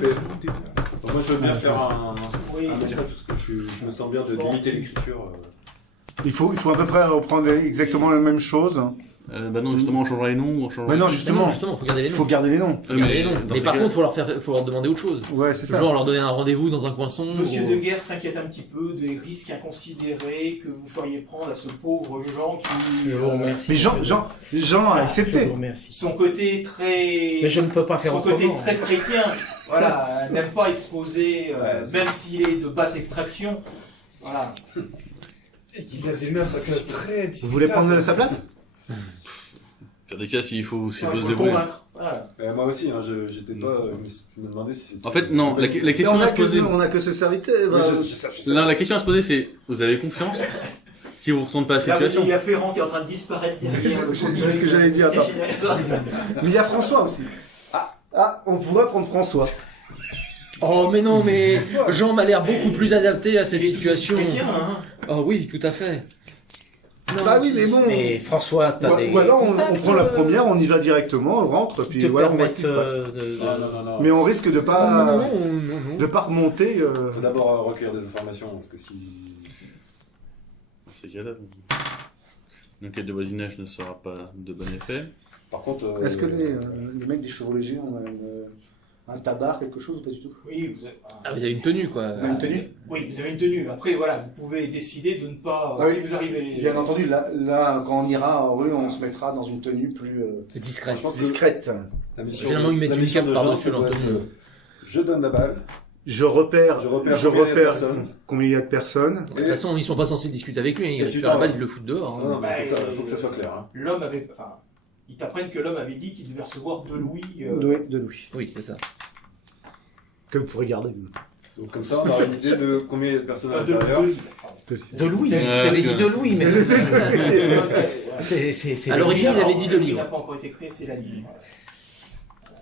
fait. Donc moi je veux bien faire un message parce que je me sens bien de limiter l'écriture. Il faut à peu près reprendre exactement la même chose. Bah non, justement, on changera les noms, on changera... Mais non, Mais justement, non, justement, faut garder les il noms. faut garder les noms. Faut garder les noms. dans Mais ces par cas-là- contre, faut leur demander autre chose. Ouais, c'est ça. Genre leur donner un rendez-vous dans un coin sombre. Monsieur ou- de Guerre s'inquiète un petit peu des risques inconsidérés que vous feriez prendre à ce pauvre Jean qui, Je vous remercie. Mais Jean a Je accepté. vous remercie. son côté très, Mais je ne peux pas faire son côté autrement. très chrétien, voilà, n'aime pas exposer, même s'il est de basse extraction, voilà. Et qu'il a des mœurs très Vous voulez prendre sa place? Dans des cas, s'il faut se Il faut le débrouiller. convaincre, voilà. Moi aussi, hein, j'étais pas. Je me demandais si c'était. En fait, non, la Mais question à se poser... on a que ce serviteur. Oui, Bah, je sais. Non, la question à se poser, c'est, vous avez confiance qui vous retourne pas à la situation? Il y a Ferrand qui est en train de disparaître derrière. C'est ce que j'allais dire. Attends. Mais il y a François aussi. Ah, on pourrait prendre François. Oh mais non, mais Jean m'a l'air beaucoup plus adapté à cette Il est situation. chrétien, hein. Oh oui, tout à fait. Non. Bah oui, mais bon. Mais François, t'as des Ou alors on contacts, prend la première, on y va directement, on rentre, qui puis te voilà, on voit ce permettent qui se passe. Non. Mais on risque de pas, Non, non. de pas remonter. Faut d'abord recueillir des informations parce que si. Dans ces cas-là, l'enquête de voisinage ne sera pas de bon effet. Par contre. Est-ce que les mecs des chevaux légers ont un tabac, quelque chose ou pas du tout? Oui, vous avez, Ah, vous avez une tenue quoi. Une tenue? oui, vous avez une tenue. Après, voilà, vous pouvez décider de ne pas, Ah si oui. vous arrivez. Bien entendu, là, quand on ira en rue, on se mettra dans une tenue plus Discret. Je pense que discrète. la mission Généralement, ils mettent la une mission cape de par-dessus Jean, ça leur doit tenue. être, je donne la balle. Je repère combien il y a de personnes. combien il y a de personnes. De toute façon, ils sont pas censés discuter avec lui. Ils tu récupèrent la t'en balle, vas. ils le foutent dehors. Non, hein. mais faut que ça soit clair. Hein. L'homme avait, enfin, ils t'apprennent que l'homme avait dit qu'il devait recevoir 2 louis. De Louis. Oui, c'est ça. Que vous pourrez garder. Donc comme ça, on aura une idée de combien il y a de personnes à de l'intérieur. louis. de Louis. Ouais, Vous avez c'est- dit de Louis, mais c'est À l'origine, il avait dit de Il livres. n'a pas encore été créé, c'est la ligne. Voilà.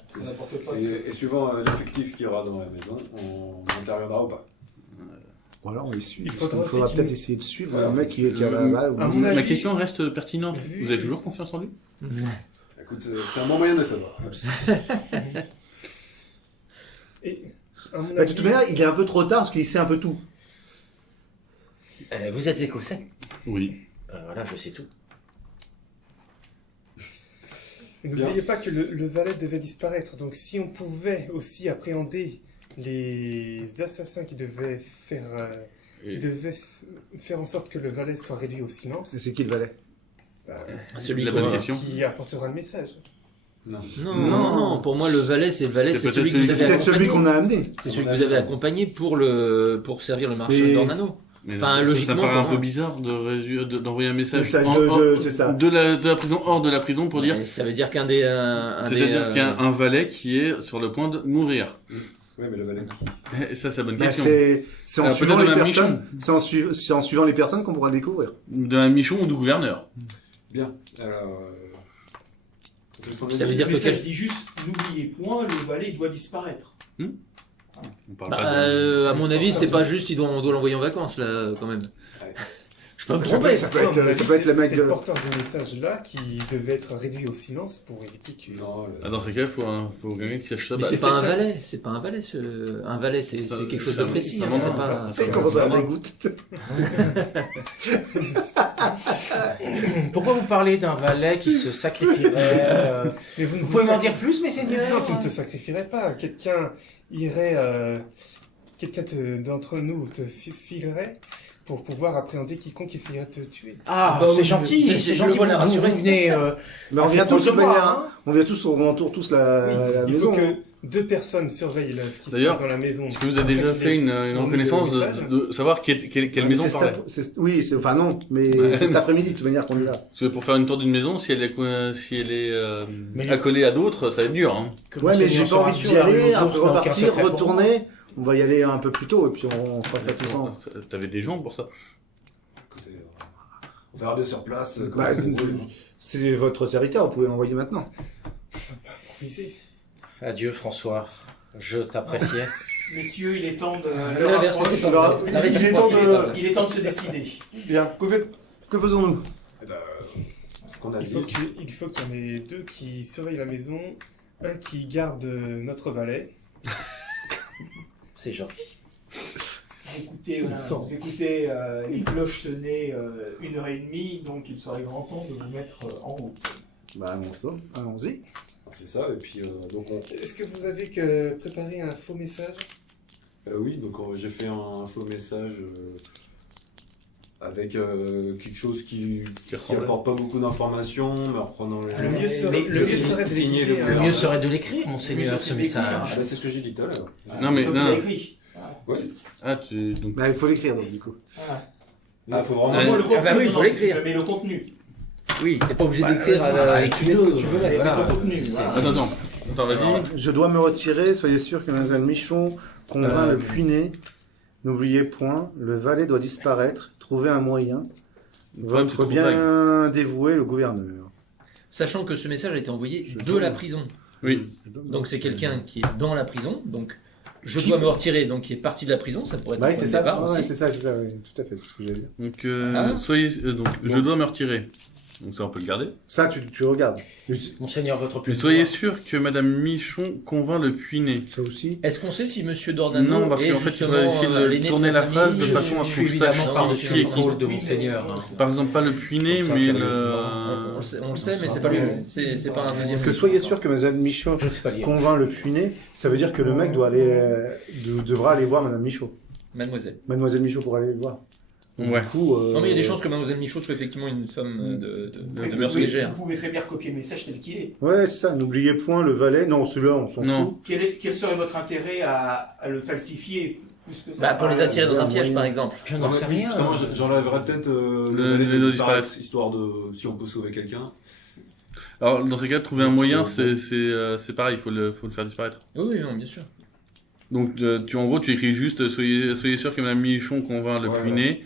Ça n'apporte pas. Et suivant l'effectif qu'il y aura dans la maison, on interviendra ou pas. Voilà, on les suit. Il Il faudra faudra aussi peut-être qu'il- essayer de suivre Voilà. le mec qui a la balle. À mon Ma avis- question reste pertinente. Vu- Vous avez toujours confiance en lui? Écoute, c'est un bon moyen de le savoir. Et, à mon Bah, de toute avis, manière, il est un peu trop tard parce qu'il sait un peu tout. vous êtes écossais. Oui. Voilà, je sais tout. n'oubliez pas que le valet devait disparaître. Donc si on pouvait aussi appréhender les assassins qui devaient faire, faire en sorte que le valet soit réduit au silence, C'est qui le valet? Celui La qui- bonne question. qui apportera le message. Non, non. Pour moi, le valet, c'est C'est celui que peut-être vous avez Peut-être celui accompagné. qu'on a amené. C'est celui que vous avez accompagné pour servir le marché Mais- d'Ornano. Mais Enfin, ça logiquement, paraît pour un peu moi. bizarre d'envoyer un message Message c'est ça. de la prison hors de la prison pour dire. Mais ça veut dire qu'un des, C'est-à-dire qu'il y a un valet qui est sur le point de mourir. Oui, mais le valet. Et ça, c'est la bonne Bah, question. c'est en Alors, suivant peut-être les de la personnes. C'est en suivant les personnes qu'on pourra le découvrir. D'un Michon ou du gouverneur. Bien. Alors. Ça veut dire Le que message quel- dit juste, n'oubliez point, le valet doit disparaître. On parle Bah, pas de... à mon avis, c'est pas juste, on doit l'envoyer en vacances, là, quand même. Ouais. Je peux me Ça peut, tromper. ça peut Non, à mon être, avis, ça peut être le mec c'est de. le porteur de message-là qui devait être réduit au silence pour éviter que... Non, Ah, dans ces cas, faut quelqu'un qui sache ça. Mais Bah, c'est pas un quelqu'un- valet, un valet, c'est Ça- quelque chose de ça- précis, ça- hein, ça- c'est ça- pas... C'est comment ça dégoûte. Pourquoi vous parlez d'un valet qui se sacrifierait Mais vous, Vous pouvez m'en dire plus, messeigneurs? Non, tu ne te sacrifierais pas. Quelqu'un irait... d'entre nous te filerait pour pouvoir appréhender quiconque essayerait de te tuer. Ah, Bah, c'est oui, gentil, c'est- c'est je gentil. le vois la Vous rassurer. venez... Mais on assez vient tous proche de de moi, manière. hein. On entoure tous la Il maison. faut que 2 personnes surveillent ce qui se D'ailleurs, passe dans la maison. Est-ce que vous avez déjà fait une reconnaissance de savoir quelle Mais maison c'est parlait? Oui, enfin non, mais Ouais. c'est cet après-midi de toute manière qu'on est là. Parce que pour faire une tour d'une maison, si elle est Mais- accolée à d'autres, ça va être dur. Hein. Que Ouais, mais j'ai monseigneur pas se envie d'y rassure, la aller, Rose après n'a aucun repartir, secret pour moi. retourner. On va y aller un peu plus tôt et puis on fera ça tous ensemble. T'avais des gens pour ça. écoutez, on verra bien sur place. Bah, c'est votre serviteur, vous pouvez l'envoyer maintenant. Improviser. Adieu, François. Je t'appréciais. Messieurs, il est temps de... L'inverse, c'était pas Alors, vrai. La il est réciproque, temps il est de- pas vrai. Il est temps de se décider. Bien. Que faisons-nous? Eh ben, ce qu'on a Il dit. faut qu'il y en ait 2 qui surveillent la maison, un qui garde notre valet. C'est gentil. Vous écoutez les cloches sonner 1h30, donc il serait grand temps de vous mettre en route. Bah, bon, ça, allons-y. On fait ça, et puis donc on... Est-ce que vous avez que préparé un faux message? oui, donc j'ai fait un faux message avec quelque chose qui apporte pas beaucoup d'informations, mais reprenant Le mieux serait de signer l'écouter, Le hein. mieux serait de l'écrire, monseigneur, ce message. Ah, bah, c'est ce que j'ai dit tout à l'heure. Non, mais Donc, non. il a écrit. Ouais. Ah, donc. Bah, il faut l'écrire, donc, du coup. Ah, faut vraiment... Vraiment, le contenu, bah oui, il faut non, l'écrire. Mais le contenu. Oui, t'es pas obligé d'écrire avec tu ce veux, que tu veux. Mais Voilà. le contenu. voilà. Attends, vas-y. Je dois me retirer, soyez sûr que Mademoiselle Michon convainc le puiné. N'oubliez point, le valet doit disparaître, trouvez un moyen. Votre bien dévoué, le gouverneur. Sachant que ce message a été envoyé de la prison. Oui. Donc c'est quelqu'un qui est dans la prison. Donc je dois me retirer, donc qui est parti de la prison. Ça pourrait être Bah, un oui, point c'est de ça, départ ouais, aussi. c'est ça, oui, tout à fait, c'est ce que j'allais dire. Donc, je dois me retirer. Donc ça, on peut le garder. Ça, tu regardes. Monseigneur, votre Mais plus. soyez sûr que Madame Michon convainc le puiné. Ça aussi. Est-ce qu'on sait si Monsieur Dornano Non, parce est qu'en fait, il justement va essayer de l'aîné tourner sa la phrase famille de Je façon à ce suis qu'on évidemment sache par-dessus qui est le qui. contrôle de Oui, monseigneur. hein. Par exemple, pas le puiné, Pour faire mais qu'elle On le sait, mais c'est pas lui. C'est pas un deuxième. Parce que soyez sûr que Mademoiselle Michon Je ne sais pas lire. convainc le puiné, ça veut dire que le mec doit devra aller voir Madame Michaud. Mademoiselle. Mademoiselle Michaud pour aller le voir. Ouais. Du coup, Non, mais il y a des chances que Mademoiselle Michaud soit effectivement une femme de mœurs légères. Vous pouvez très bien copier le message tel qu'il est. Ouais, c'est ça. N'oubliez point le valet. Non, celui-là, on s'en Non. fout. Quel serait votre intérêt à le falsifier plus que ça? Bah, pour les attirer dans un piège, par exemple. Je n'en sais rien. Justement, j'enlèverais peut-être Le valet valet de de disparaître, disparaître. histoire de... si on peut sauver quelqu'un. Alors, dans ces cas, trouver un moyen, c'est pareil, il faut le faire disparaître. Oui, non, bien sûr. Donc, en gros, tu écris juste soyez sûr que Madame Michon convainc le Ouais, puiné.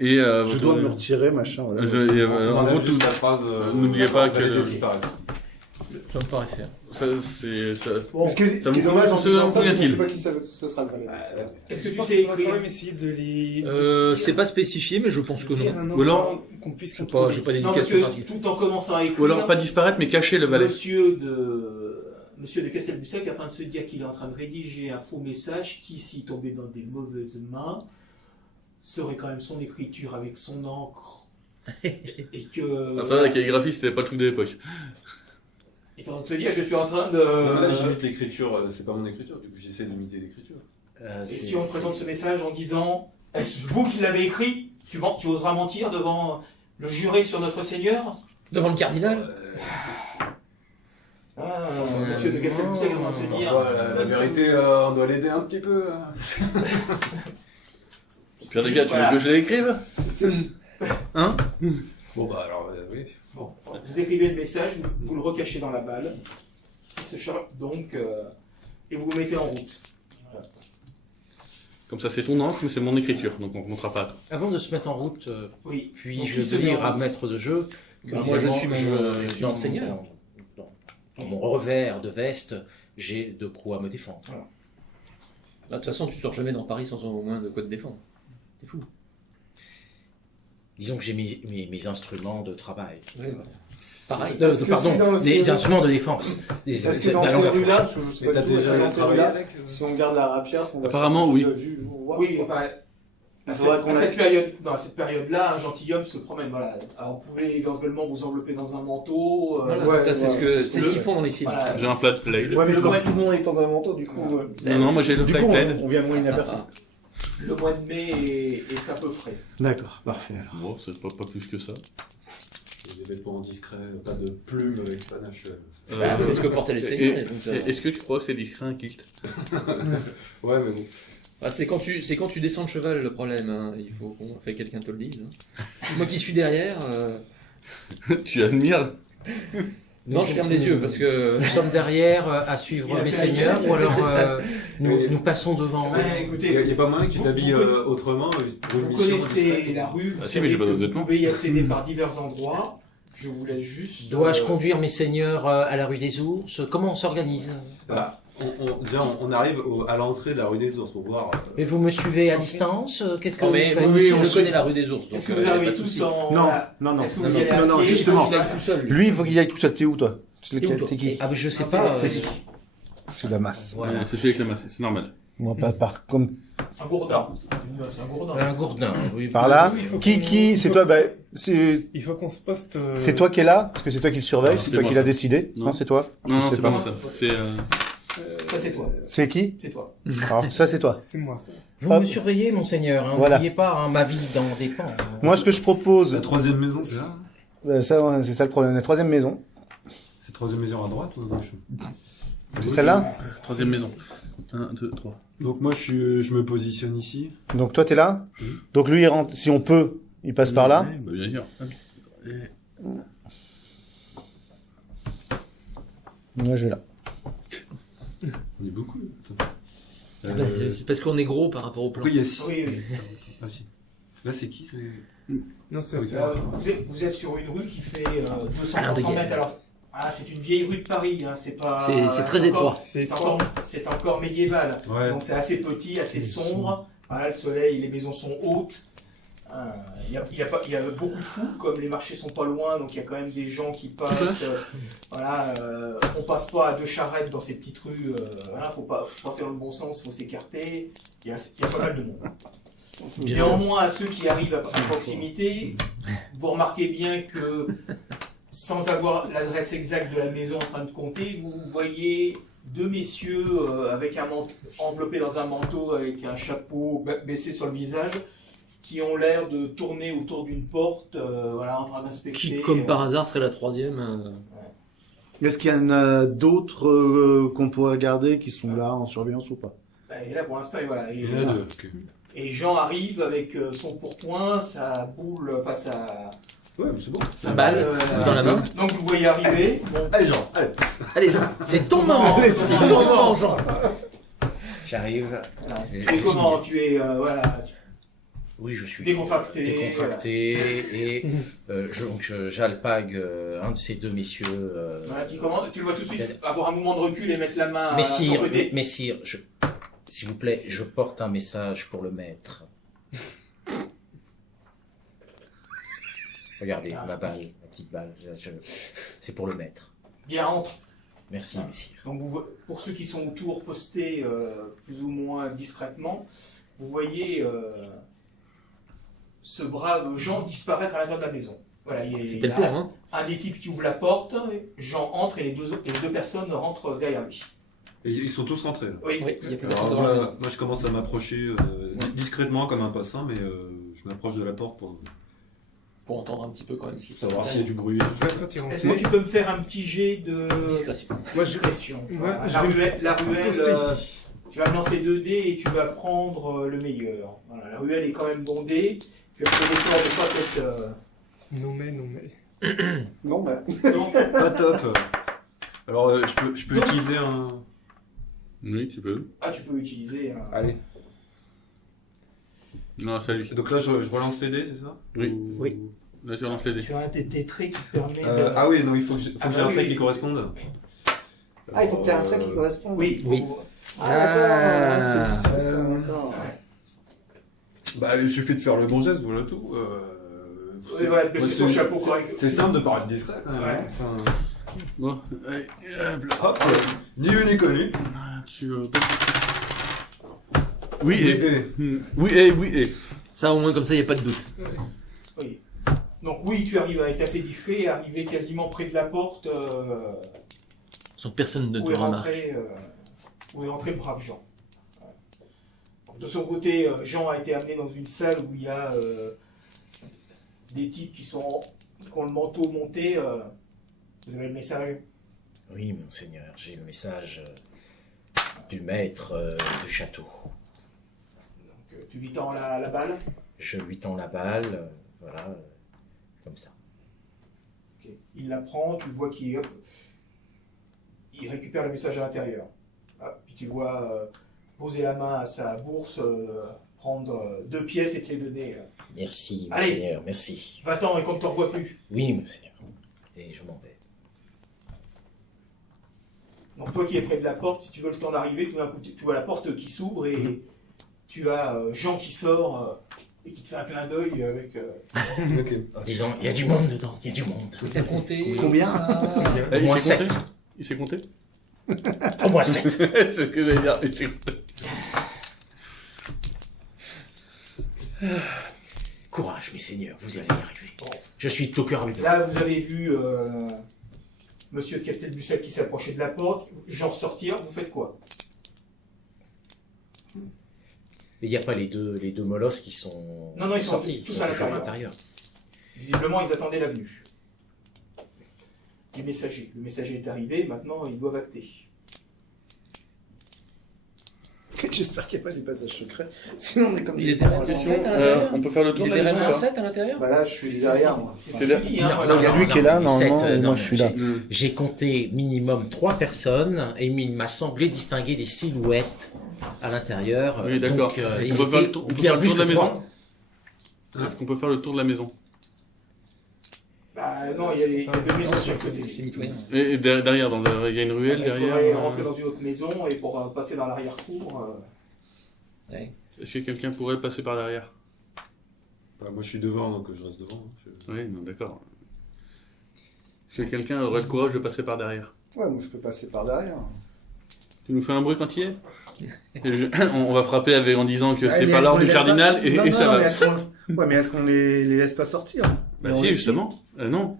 Et Je votre- dois me retirer, machin. Voilà. en On gros, enlève juste tout, la phrase... n'oubliez pas valet que- de disparaître. Ça me paraît faire. ça, c'est, ça, Bon, ce qui est vous dommage en disant ça, c'est qu'on convient-il sait pas qui ça sera le valet. Est-ce que Je tu pense sais qu'il faudra écrire quand même essayer de les... C'est pas spécifié, mais je pense que dire non. un Ou alors- endroit qu'on puisse J'ai pas contrôler. Non, parce d'éducation que particulière. tout en commençant à écrire, ou alors pas disparaître, mais cacher le valet. Monsieur de Castelbussec est en train de se dire qu'il est en train de rédiger un faux message qui, s'il tombait dans des mauvaises mains, serait quand même son écriture avec son encre. Et que... Ah, ça va, la calligraphie, c'était pas le truc de l'époque. Il est en train de se dire, je suis en train de... Là, j'imite l'écriture, c'est pas mon écriture, du coup j'essaie d'imiter l'écriture. Et si on présente ce message en disant, est-ce vous qui l'avez écrit? Tu oseras mentir devant le juré sur notre Seigneur? Devant le cardinal. Monsieur de Castelbussec est en train de se dire... La vérité, on doit l'aider un petit peu. Pierre des gars, tu veux que je l'écrive? Hein? Bon bah alors, oui. Bon, vous écrivez le message, vous le recachez dans la balle, qui se charge donc, et vous vous mettez en route. Voilà. Comme ça, c'est ton encre, mais c'est mon écriture, donc on ne comptera pas. Avant de se mettre en route, Oui. puis Donc, je il se veux met en dire à route. maître de jeu que Moi, je suis dans monseigneur. dans mon revers de veste, j'ai de quoi me défendre. Là, de toute façon, tu sors jamais dans Paris sans au moins de quoi te défendre. T'es fou. Disons que j'ai mes instruments de travail. Ouais, voilà. Pareil. Est-ce que Pardon, si dans des ces- instruments de défense. Est-ce que dans ces rues-là, parce que je sais Mais pas t'as du tout, est-ce que déjà dans ces travaillé rues-là, avec si on garde la rapière, on va Apparemment, se- oui. voir. Oui, enfin, à faudra qu'on cette période, dans cette période-là, un gentilhomme se promène. Voilà. Alors, vous pouvez éventuellement vous envelopper dans un manteau. Voilà, ouais, ça, c'est ouais, c'est ce qu'ils font dans les films. Voilà. J'ai un flat blade. Ouais, mais Le quand mois- tout le monde est dans un manteau, du coup. Non, non, moi j'ai le Du flat coup, blade. on vient moins inaperçu. Le mois de mai est un peu frais. D'accord, parfait alors. Bon, c'est pas plus que ça. Des vêtements discrets, pas de plumes avec panache. C'est ce que portaient les seigneurs. donc ça- Est-ce que tu crois que c'est discret un kilt? Ouais, mais bon. Ah, c'est quand tu descends le cheval le problème. Hein. Il faut qu'on fait quelqu'un te le dise. Hein. Moi qui suis derrière, Tu admires? non, je ferme les yeux parce que Nous sommes derrière à suivre Il a mes fait- seigneurs, ou alors c'est ça. nous passons devant. Ouais, Il écoutez, n'y a pas moyen que tu Vous- t'habilles vous- autrement pour une vous mission connaissez discrète. la rue, vous Ah si, mais j'ai savez pas que d'autres vous vêtements. pouvez y accéder par divers endroits. Je vous laisse juste... Dois-je conduire mes seigneurs à la rue des Ours? Comment on s'organise? Bah, déjà, on arrive à l'entrée de la rue des Ours pour voir. Mais vous me suivez à distance? Qu'est-ce que Non, vous mais faites? oui, on je suit. connais la rue des ours. Est-ce donc, que vous y a arrivez pas de tous souci. en... Non, voilà. non, non. Est-ce que vous Non, y allez à non, non, pied? justement. Il aille tout seul. Lui, il faut qu'il aille tout seul. T'es où, toi? T'es où, toi T'es qui? Ah, mais je sais Ah, pas. c'est qui C'est la masse. Voilà. C'est celui avec la masse, c'est normal. Moi, pas par comme Un gourdin. C'est un gourdin. Un gourdin, oui. par là. Oui, il faut Qui c'est toi? C'est Il faut qu'on se poste. c'est toi qui es là parce que c'est toi qui le surveille, Non, c'est c'est toi moi, qui l'as ça. décidé. Non. Non, c'est toi. Non, Je sais c'est pas moi ça. C'est Ça, c'est toi. C'est qui? C'est toi. Alors ça c'est toi. C'est moi, ça. Vous Hop. me surveillez, monseigneur. Hein, Voilà. N'oubliez pas, hein, ma vie dans dépend. Moi, ce que je propose, La troisième maison, c'est là? ça, ouais, c'est ça le problème. La troisième maison, C'est troisième maison à droite ou à gauche? c'est celle-là. troisième maison. 1, 2, 3. Donc moi, je me positionne ici. Donc toi, t'es là. Donc lui, il rentre. Si on peut, il passe par là. Bah, bien sûr. Moi, je vais là. On est beaucoup. Bah, c'est parce qu'on est gros par rapport au plan. Pourquoi il y a 6? Oui, oui. Ah si. Là, c'est qui? Non, c'est Oui. Vous êtes sur une rue qui fait 200 Alain 300 Deguel. mètres. Alors, c'est une vieille rue de Paris. Hein, c'est pas. C'est très encore- étroit. C'est encore médiéval. Ouais. Donc c'est assez petit, assez sombre. Voilà, le soleil, les maisons sont hautes. Il y a beaucoup de fous, comme les marchés sont pas loin, donc il y a quand même des gens qui passent. Voilà, on passe pas à deux charrettes dans ces petites rues. Voilà, faut pas faut passer dans le bon sens, faut s'écarter. Il y a pas mal de monde. Néanmoins, à ceux qui arrivent à proximité, vous remarquez bien que sans avoir l'adresse exacte de la maison en train de compter, vous voyez deux messieurs avec enveloppés dans un manteau avec un chapeau baissé sur le visage, qui ont l'air de tourner autour d'une porte, voilà, en train d'inspecter. Qui, comme par hasard, serait la troisième. Est-ce qu'il y en a d'autres qu'on pourrait regarder qui sont là en surveillance ou pas? Et là, pour l'instant, voilà. Il y en a deux. Ok. Et Jean arrive avec son pourpoint, sa boule, enfin Ouais, mais c'est bon. sa balle dans la main. Donc vous le voyez arriver. Bon, Allez, Jean, allez. Allez, Jean, c'est ton moment. Allez, C'est c'est ton ton moment, Jean. J'arrive. voilà. Tu es comment? Tu es voilà, Oui, je suis décontracté. et j'alpague un de ces deux messieurs. Voilà, tu le vois tout de suite avoir un mouvement de recul et mettre la main à son Messire, côté. messire, s'il vous plaît, je porte un message pour le maître. Regardez, ma balle, ma petite balle, c'est pour le maître. Bien, entre. Merci, messire. Donc pour ceux qui sont autour, postés plus ou moins discrètement, vous voyez ce brave Jean disparaître à l'intérieur de la maison. Voilà, il y C'était le a plan, hein. un des types qui ouvre la porte, Jean entre et les deux personnes rentrent derrière lui. Et ils sont tous rentrés. Là. Oui, Oui, il y a plus Alors, personne dans moi, la... moi, je commence à m'approcher discrètement comme un passant, mais je m'approche de la porte pour Pour entendre un petit peu quand même ce qui se savoir passe. s'il y a du bruit. Tout ça. Ouais, toi, t'es rentré. Est-ce que tu peux me faire un petit jet de Discrétion. Moi, je discrétion? Moi, Voilà, je vais la ruelle, poster ici. tu vas me lancer 2 dés et tu vas prendre le meilleur. Voilà, la ruelle est quand même bondée. Tu vas faire l'effort de pas être... Non mais. Non, bah. Donc, Pas top. Alors, je peux utiliser un. Oui, tu peux. tu peux utiliser... Allez. Non, salut. Donc là, je relance les dés, c'est ça? Oui. Ou- Oui. Là, tu relances les dés. Tu as un tes traits qui te permet Ah oui, non, il faut que j'ai Ah un oui, trait oui. qui corresponde. Ah, il faut que tu aies un trait qui Alors, corresponde. Oui. Oui. Ah, d'accord. Ah. C'est vicieux, ça, d'accord. Bah, il suffit de faire le bon geste, voilà tout. Oui, voilà, de baisser son c'est- chapeau correct. C'est simple de paraître discret quand même. Ouais. Enfin, Bon, allez, hop là. hop, ni vu ni connu. Tu Oui et... Oui et... Ça, au moins, comme ça, il n'y a pas de doute. Oui. Donc oui, tu arrives à être assez discret, arriver quasiment près de la porte Sans que personne ne où te est remarque. rentré le brave Jean. De son côté, Jean a été amené dans une salle où il y a des types qui ont le manteau monté. Vous avez le message? Oui, monseigneur, j'ai le message du maître du château. Donc, tu lui tends la balle. Je lui tends la balle, voilà, comme ça. Ok. Il la prend, tu le vois qu'il il récupère le message à l'intérieur. Ah, puis tu le vois poser la main à sa bourse, prendre 2 pièces et te les donner. Merci, Allez. monseigneur, merci. Va-t'en et qu'on ne te revoit plus. Oui, monseigneur. Et je m'en vais. Donc toi qui es près de la porte, si tu veux le temps d'arriver, tout d'un coup, tu vois la porte qui s'ouvre et tu as Jean qui sort et qui te fait un clin d'œil avec... Ok. En disant, il y a du monde dedans, il y a du monde. T'as compté Combien? Au moins il s'est 7. compté Il s'est compté Au moins 7. C'est ce que j'allais dire, il s'est compté. Courage, mes seigneurs, vous allez y arriver. Je suis de tout cœur avec vous. Là, vous avez vu Monsieur de Castelbusac qui s'approchait de la porte. Genre sortir, vous faites quoi? Il n'y a pas les deux molosses qui sont Non, ils sont sortis, tous ils sont à toujours à l'intérieur. l'intérieur. Visiblement, ils attendaient la venue. Les messagers. Le messager est arrivé, maintenant ils doivent acter. J'espère qu'il n'y a pas du passage secret. Sinon, on est comme Ils des étaient vraiment 7 à l'intérieur. On peut faire le tour Ils de étaient la maison vraiment ou pas 7 à l'intérieur. Bah là, je suis derrière, moi. C'est là. fini, hein, Non, voilà. Il y a lui qui est là, mais normalement, sept, et non, moi, je suis là. J'ai compté minimum 3 personnes et il m'a semblé distinguer des silhouettes à l'intérieur. Oui, d'accord. Donc, On ils peut faire le étaient tour- on peut bien faire le plus tour de la que maison. trois. Est-ce qu'on peut faire le tour de la maison? Bah non, il y a deux maisons de chaque côté. C'est mitoyen. Et derrière, il y a une ruelle Il faudrait derrière. rentrer dans une autre maison et pour passer dans l'arrière-cour. Ouais. Est-ce que quelqu'un pourrait passer par derrière? Enfin, moi je suis devant, donc je reste devant. Oui, non, d'accord. Est-ce que quelqu'un aurait le courage de passer par derrière? Ouais, moi, je peux passer par derrière. Tu nous fais un bruit quand il est? On va frapper en disant que Ouais, c'est mais pas est-ce l'ordre qu'on du les laisse cardinal pas- et Non, ça non, va. mais est-ce qu'on- Ouais, mais est-ce qu'on les laisse pas sortir? Bah On si, les justement. Non.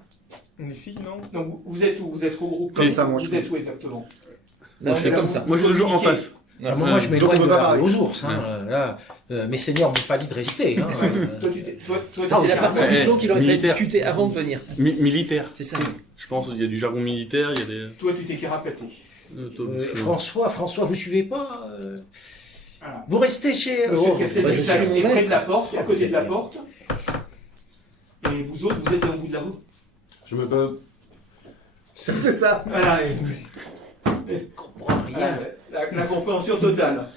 On est filles, non? Donc vous êtes où? Vous êtes au groupe Comme ça, moi, je Vous êtes où exactement? Là, on est comme ça. Moi, je suis toujours en face. Alors, moi, je donc m'éloigne on peut de pas la parler. aux ours. Hein. Là, mes seigneurs m'ont pas dit de rester. Hein. Toi, toi, Ça, c'est la partie Ouais, du plan qu'il aurait fallu militaire. discuter avant de venir. Militaire. C'est ça. Je pense qu'il y a du jargon militaire, il y a des... Toi, tu t'es carapaté. François, vous suivez pas Voilà. Vous restez chez... Monsieur Oh, Castelbusac je suis est mon près de maître. la porte, à côté de la Vous êtes porte. Et vous autres, vous êtes au bout de la route. Je me bats. C'est ça. Voilà. je comprends rien. La compréhension totale.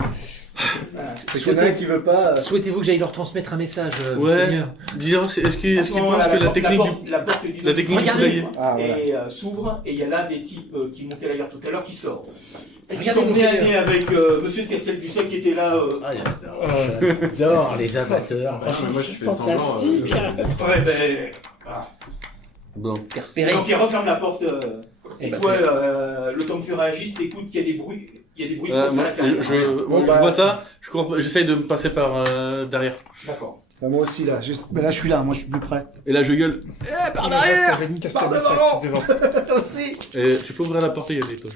Voilà. C'est qu'il y en a un qui veut pas. Souhaitez-vous que j'aille leur transmettre un message, Ouais. Seigneur? Dis-leur, est-ce À qu'ils ce pensent moment-là, que la technique du... la porte du la technique du domicile poulailler. Ah, voilà. et s'ouvre et il y a là des types qui montaient la garde tout à l'heure qui sort. Et qui Regardez, tombe mon nez à seigneur. nez avec Monsieur de Castelbusac qui était là. Ah, j'adore les amateurs. Moi je fais semblant. Ouais, ben. Voilà. Bon. T'es repéré. Donc il referme la porte. Et bah, toi, le temps que tu réagisses, t'écoutes qu'il y a des bruits. Il y a des bruits de course à Moi, l'intérieur. je vois ça, j'essaye de me passer par derrière. D'accord. Bah, moi aussi, là. Mais là, je suis là. Moi, je suis plus près. Et là, je gueule. Par Déjà, c'était Rémi Castelbusac devant. Toi aussi. Et tu peux ouvrir la porte, il y a des toi.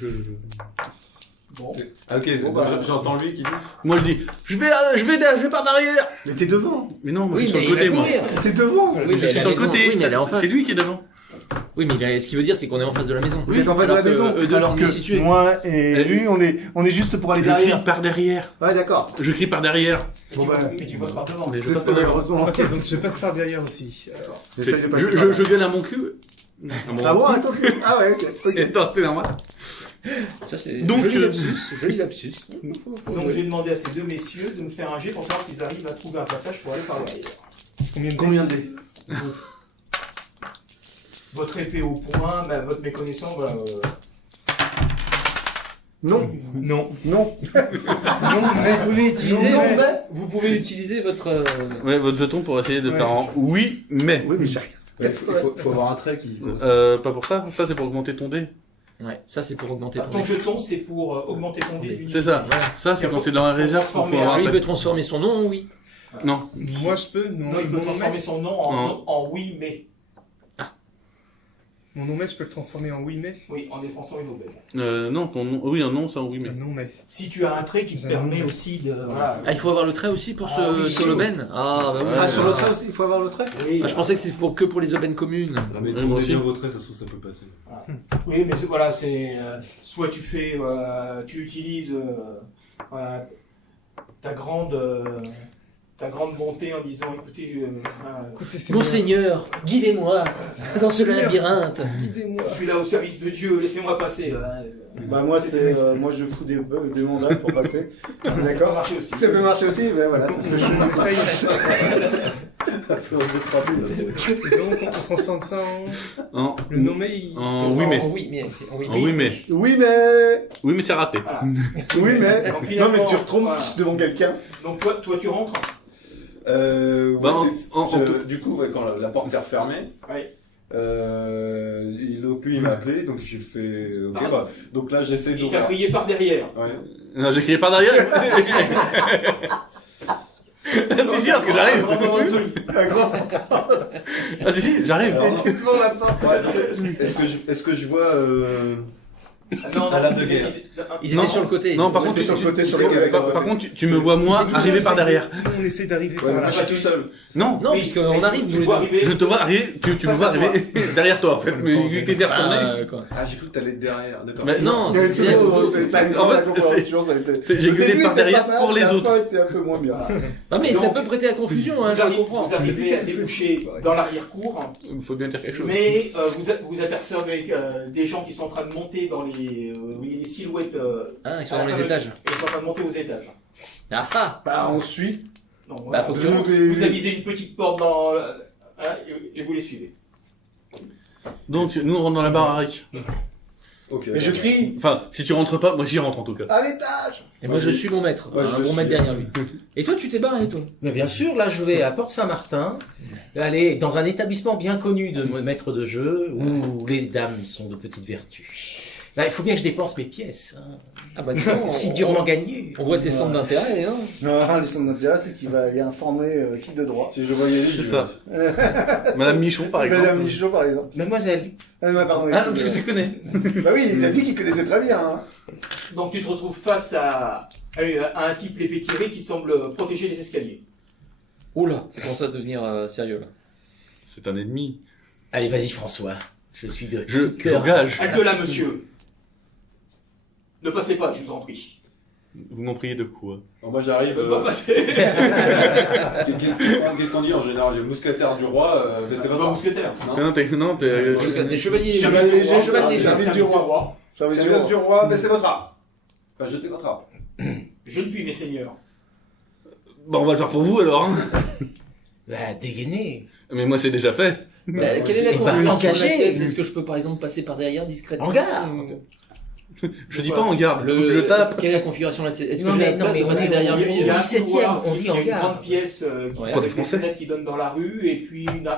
Bon. Ah, ok, Bon, bah, j'entends lui qui dit. Moi, je dis, je vais par derrière. Mais t'es devant. Mais non, moi, Oui, je suis sur mais le côté, il va moi. courir. T'es devant. Oui, Je mais suis elle a sur le raison. côté, Oui, mais elle est en face. c'est lui qui est devant. Oui, mais ce qu'il veut dire, c'est qu'on est en face de la maison. Vous êtes en face de la Alors que maison. eux deux Alors sont que situés. moi et lui, on est juste pour aller Je crie derrière. par derrière. Ouais, d'accord. Je crie par derrière. Bon, bah, Mais tu passes par devant. Mais je c'est passe ça, par devant. heureusement. Ok, donc je passe par derrière aussi. J'essaye de passer par là. Je gueule à mon cul. Ah bon, attends. Ah ouais, ok. Et non, c'est normal. Ça, c'est Donc, joli lapsus. Joli lapsus. Donc j'ai demandé à ces deux messieurs de me faire un jet pour savoir s'ils arrivent à trouver un passage pour aller par derrière. Combien de dés? Votre épée au point, bah, votre méconnaissance, voilà. Non. Non. Non. Non, mais Vous pouvez utiliser, Non, mais- vous pouvez utiliser votre. Ouais, votre jeton pour essayer de faire un oui, mais. Oui, mais j'ai rien. Il faut avoir un trait qui. Pas pour ça. Ça, c'est pour augmenter ton dé. Ouais, ça c'est pour augmenter Alors, ton ton jeton, c'est pour augmenter ton dé. d'unité. C'est ça. Ça, c'est quand c'est dans la réserve qu'il faut avoir Alors, un il trait. peut transformer son nom en oui. Non. moi je peux. Non, il peut transformer son nom en oui, mais. Mon nom mais je peux le transformer en oui mais. Oui, en dépensant une aubaine. Non, ton nom. Oui, un nom, ça, oui, mais. Non mais. Si tu as un trait qui te permet aussi de. Voilà. Ah, il faut avoir le trait aussi pour Ah, oui, sur l'aubaine. Ah, bah oui. Ah, sur le trait aussi, il faut avoir le trait. Oui, Ah, je pensais que c'était que pour les aubaines communes. Ah, mais Ouais, moi tournez aussi. bien vos traits, ça se trouve, ça peut passer. oui, mais voilà, c'est. Soit tu fais. Tu utilises. Voilà, ta grande bonté en disant écoutez, Écoutez, c'est Monseigneur, guidez-moi dans ce labyrinthe. Guidez-moi. je suis là au service de Dieu, laissez-moi passer. Bah, moi, moi, je fous des mandats pour passer. Ça peut D'accord. marcher aussi. Ça peut marcher aussi, mais voilà. C'est ce que je fais. Et donc on transforme ça en. En, Le nom mais il. en oui, mais. En oui, mais. En oui, En oui, mais. Oui, mais. Oui, mais c'est raté. Voilà. Oui, mais. Donc, Non, finalement, mais tu retombes voilà. devant quelqu'un. Donc toi tu rentres. Ouais, Bah, du coup, ouais, quand la porte s'est refermée, Ouais. donc lui il m'a appelé, donc j'ai fait. Ok, bah, donc là j'essaie Il t'a d'ouvrir. crié par derrière. Ouais. Non, j'ai crié par derrière. si, parce que j'arrive. Un grand. Ah, si, j'arrive. Et tu devant la porte. Est-ce que je vois Non, la lame de guerre. Ils Non. étaient sur le côté. Non, par Ils contre, étaient sur le côté, sur c'est le que- côté. par contre, tu me vois moi arriver par derrière. Nous, on essaie d'arriver Ouais, par moi là. je suis tout seul. Non, Non, parce qu'on arrive, tu nous les vois deux. arriver. je te vois arriver, tu me vois arriver derrière toi en fait, mais tu étais retourné. Quoi. Ah, j'ai cru que t'allais derrière. D'accord. Mais non, Il y avait c'est- toujours, ça a une en grande fait, incompréhension, ça a été. j'ai Le gueulé début par était derrière pas mal, pour les la autres. fin était un peu moins bien. Non, mais ça Donc, peut prêter à confusion, hein, Vous je arrivez, comprends. vous arrivez à déboucher dans l'arrière-cour, Il faut bien dire quelque chose. mais vous apercevez des gens qui sont en train de monter dans les... vous voyez des silhouettes... Ah, ils sont dans les étages. Ils sont en train de monter aux étages. Ah ah. Bah, on suit. Non, Bah, voilà. faut que Vous avisez une petite porte dans... et vous les suivez. Donc, nous on rentre dans la baraque. Ok. Et je crie Enfin, si tu rentres pas, moi j'y rentre en tout cas. à l'étage. Et moi, je suis mon maître. Ouais, je Un le bon suis. maître derrière lui. Et toi, tu t'es barré, toi? Mais bien sûr, là, je vais à Porte Saint-Martin, aller dans un établissement bien connu de maître de jeu, où les dames sont de petites vertus. Là, il faut bien que je dépense mes pièces, hein. Ah bah, dis donc, Si durement gagnées. on voit tes centres d'intérêt, hein. Non, les centres d'intérêt, c'est qu'il va y informer qui de droit. Si je vois Yannick, C'est je ça. Madame Michon par exemple. Madame Michaud, par exemple. Mademoiselle, Ah, non, pardon. Ah, parce que tu connais. Bah oui, il a dit qu'il connaissait très bien. Hein. Donc tu te retrouves face à un type l'épée tirée qui semble protéger les escaliers. Oula, ça commence à devenir sérieux, là. C'est un ennemi. allez, vas-y, François. Je suis de Je tout cœur. j'engage. Halte là, monsieur. Ne passez pas, je vous en prie. Vous m'en priez de quoi? Alors moi j'arrive. Ne pas passer. Qu'est-ce qu'on dit en général? Le mousquetaire du roi, laissez C'est votre pas mousquetaire. Non, t'es T'es chevalier. Chevalier, Chevalier, service du roi. Service du roi, baissez votre arme. Enfin, jetez votre arme. Je ne puis, mes seigneurs. Bon, on va le faire pour vous alors. Hein. Bah, dégainer. Mais moi c'est déjà fait. Bah, quelle est la Eh ben, configuration de la engagé. pièce? Est-ce que je peux par exemple passer par derrière discrètement? En garde. Je dis pas en garde, Le- je tape. Quelle est la configuration de la pièce? Est-ce que Non, j'ai la mais- non, place mais de passer on- derrière Il y a- lui? il y a un 17e, couloir, on dit il y a en une gare. grande pièce Ouais. Pour des avec des Français. fenêtres qui donnent dans la rue et puis une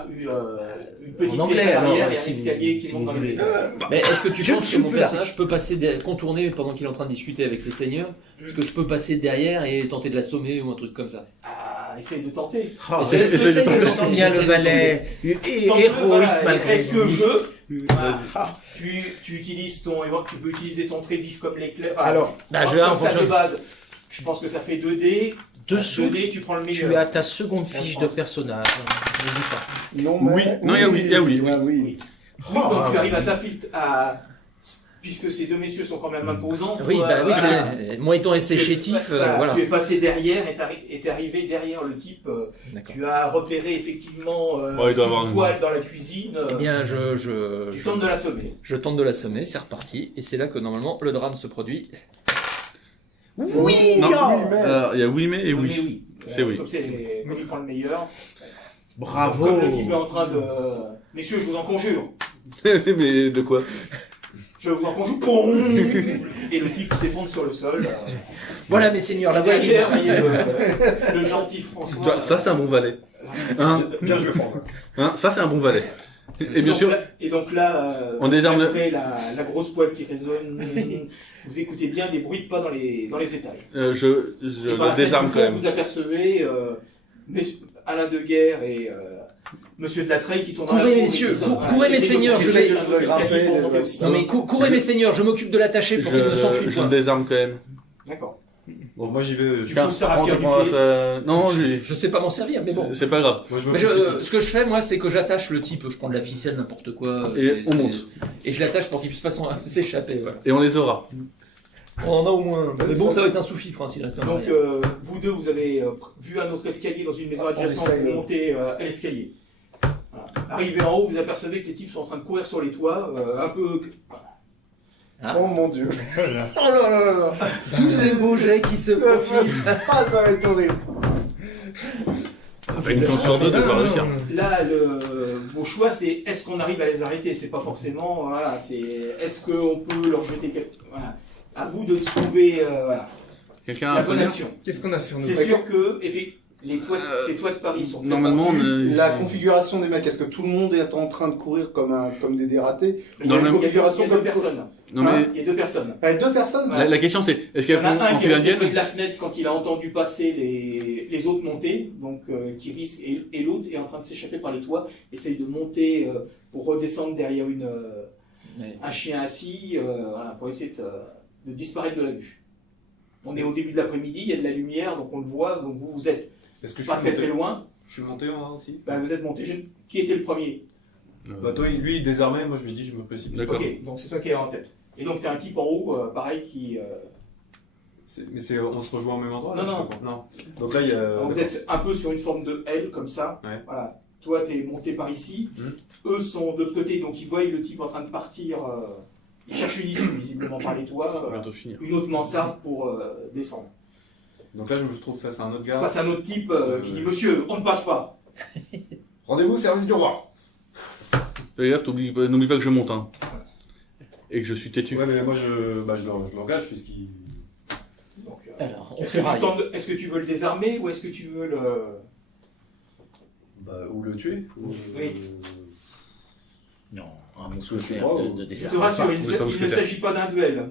petite En anglais, pièce à alors, l'arrière et un si vous- escalier qui si monte vous dans les voulez. étages. Mais est-ce que tu Je penses ne que suis mon plus là. personnage peut passer contourner pendant qu'il est en train de discuter avec ses seigneurs? Est-ce que je peux passer derrière et tenter de l'assommer ou un truc comme ça? Ah, essaye de tenter. Oh, Mais c'est- je je sais, je je sens sais, bien j'essaie le de valet Tente-le, héroïque voilà. malgré Est-ce que lui. tu utilises tu peux utiliser ton trait vif comme l'éclair. Alors, bah, je vais comme ça avoir de base. Je pense que ça fait 2D. Dessous, 2D, tu prends le tu meilleur. as ta seconde fiche de personnage. N'oublie pas. Non, Oui. Non, il y a oui, il y a oui. Ouais, oui. Oui, donc tu arrives à t'affiltrer à. Puisque ces deux messieurs sont quand même imposants. Oui, bah oui, voilà. moi étant assez chétif, voilà. Tu es passé derrière et t'es arrivé derrière le type. D'accord. Tu as repéré effectivement il doit avoir une une- poêle dans la cuisine. Eh bien, Tu tentes de l'assommer. je tente de l'assommer, c'est reparti, et c'est là que normalement le drame se produit. Oui, Non. oh. Il y a oui mais et Mais oui. C'est oui. Comme il prend le meilleur. Bravo. Comme le type est en train de. Messieurs, je vous en conjure. Mais de quoi? Je vous en conjure. Poum et le type s'effondre sur le sol. Voilà, mes seigneurs, la voix est Derrière, libre. vous voyez le gentil François. Ça c'est un bon valet. Hein? Bien joué, François. Hein? Ça c'est un bon valet. Et bien sûr, Et donc là, On désarme le- après la grosse poêle qui résonne, vous écoutez bien des bruits de pas dans les étages. je Et par la le désarme fenêtre quand du fond, même. Vous apercevez Alain de Guerre et Monsieur de la Treille qui sont dans la Courez, cour, messieurs, et qui sont- courez, mes essayez de seigneurs, je monter vais- l'escalier pour monter aussi. Non mais courez mes seigneurs, je m'occupe de l'attacher pour qu'il ne s'enfuit Je le point. désarme quand même. D'accord. Bon, moi j'y vais. Tu pousses à rapide du prends pied. ça. Non, Je sais pas m'en servir, mais bon. c'est pas grave. Moi, je me Mais pousse. ce que je fais, moi, c'est que j'attache le type, je prends de la ficelle, n'importe quoi. Et on monte. Et je l'attache pour qu'il puisse pas s'échapper, voilà. Et on les aura. On en a au moins. Mais bon, ça va être un sous-fifre, hein, s'il reste un Donc derrière. vous deux, vous avez vu un autre escalier dans une maison On adjacente essaye, pour monter à l'escalier. Voilà. Arrivé en haut, vous apercevez que les types sont en train de courir sur les toits, un peu. Ah. Oh mon dieu. Oh là là là là. Tous ces beaux jets qui se profilent. Ah, ça va être horrible. Une chance sur deux de pouvoir réussir. Là, vos choix, c'est est-ce qu'on arrive à les arrêter? C'est pas forcément, voilà, c'est est-ce qu'on peut leur jeter quelque. Voilà. À vous de trouver voilà, Quelqu'un a la un bonne sonnet? action. Qu'est-ce qu'on a sur nous C'est sûr que Les toits, ces toits de Paris sont Normalement, La configuration des mecs, est-ce que tout le monde est en train de courir comme des dératés? Il y Dans a le même- configuration deux personnes. non, mais Il y a deux personnes. Deux personnes? la question c'est, est-ce Il y qu'elles en a font un en qui est file resté près indienne? de la fenêtre quand il a entendu passer les autres monter, donc qui risque, et l'autre est en train de s'échapper par les toits, essaye de monter pour redescendre derrière un chien assis, voilà, pour essayer de disparaître de la vue. On est au début de l'après-midi, il y a de la lumière, donc on le voit, donc vous êtes Est-ce que je pas suis très monté loin. Je suis monté en haut aussi. Ben, vous êtes monté. Qui était le premier? Bah toi, lui, il désarmait, moi je lui dis, je me précipite. D'accord. Ok, donc c'est toi qui es en tête. Et donc tu as un type en haut, pareil, qui... On se rejoint au même endroit? Non, là, non. je sais pas. Non. Donc là, il y a... Alors, vous êtes un peu sur une forme de L, comme ça. Ouais. Voilà. Toi, tu es monté par ici. Eux sont de l'autre côté, donc ils voient le type en train de partir. Ils cherchent une issue, visiblement par les toits. Ça va bientôt finir. Une autre mansarde pour descendre. Donc là, je me retrouve face à un autre gars. Face à un autre type qui dit Monsieur, on ne passe pas. Rendez-vous au service du roi. Fais gaffe, n'oublie pas que je monte, hein. Et que je suis têtu. Ouais, mais moi, je l'engage puisqu'il... Donc, Alors, on est-ce se que, raille. est-ce que tu veux le désarmer ou est-ce que tu veux le. Ou le tuer. Oui. Non, un Parce que je suis mousquetaire pas, de Je te désert. rassure, il on est pas ne mousquetaire. s'agit pas d'un duel.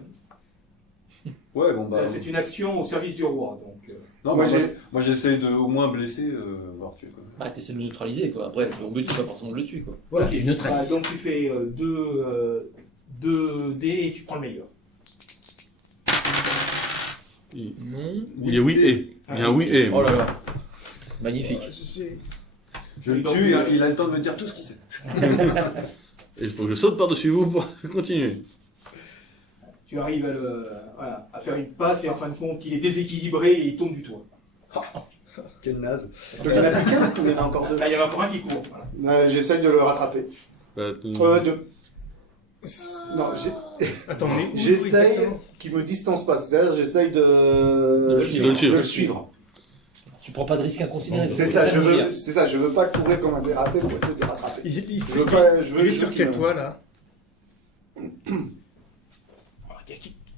Ouais, bon bah... Là, c'est une action au service du roi. Donc, Non, Moi, moi j'essaie de au moins blesser, voire tuer. Quoi. Ah, t'essaies de le neutraliser, quoi. Après, ton but, c'est pas forcément de le tuer, quoi. Voilà, ok. tu neutralises. Donc tu fais 2 dés et tu prends le meilleur. Non. Il y a oui et. Il y a un oui et. Oh là là. Magnifique. Je le Et donc, tue, il a le temps de me dire tout ce qu'il sait. Et il faut que je saute par-dessus vous pour continuer. Tu arrives à faire une passe et en fin de compte, il est déséquilibré et il tombe du toit. Quel naze. Donc il y en a plus qu'un, il y en a encore deux. Là, il y en a encore un qui court. Voilà. J'essaye de le rattraper. Bah, Deux. Non, Attends, mais où j'essaye exactement? qu'il me distance pas. C'est-à-dire, j'essaye De le suivre. de le suivre. Tu prends pas de risque inconsidéré. C'est ça, je veux pas courir comme un dératé pour essayer de le rattraper. Il Je veux pas, je veux il est je veux sur qu'il quel me- toit là?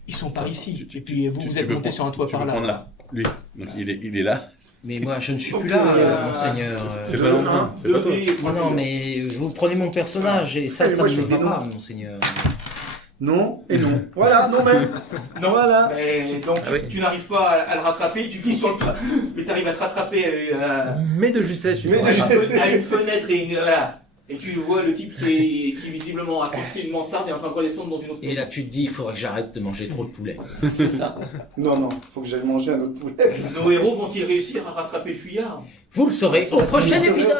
Ils sont par ici. Et puis vous, vous êtes monté sur un toit Tu par peux là. prendre là. Lui. Donc il est là. Mais moi, je ne suis Donc, plus là, euh, monseigneur. C'est Deux, pas un. longtemps. C'est Deux pas toi. dés, Non, non, mais vous prenez mon personnage et ça, Et ça moi, ne je me fais va des pas, noms. monseigneur. Non et non. Voilà, non même. Non, Voilà. mais donc Ah oui. tu n'arrives pas à le rattraper, tu glisses sur le toit, mais tu arrives à te rattraper Mais de justesse, Mais à une fenêtre et voilà. Et tu vois le type qui visiblement a forcé une mansarde et est en train de redescendre dans une autre Et là, tu te dis, il faudrait que j'arrête de manger trop de poulet. C'est ça. Non, non, faut que j'aille manger un autre poulet. Nos héros vont-ils réussir à rattraper le fuyard? Vous le saurez au prochain Ça, épisode.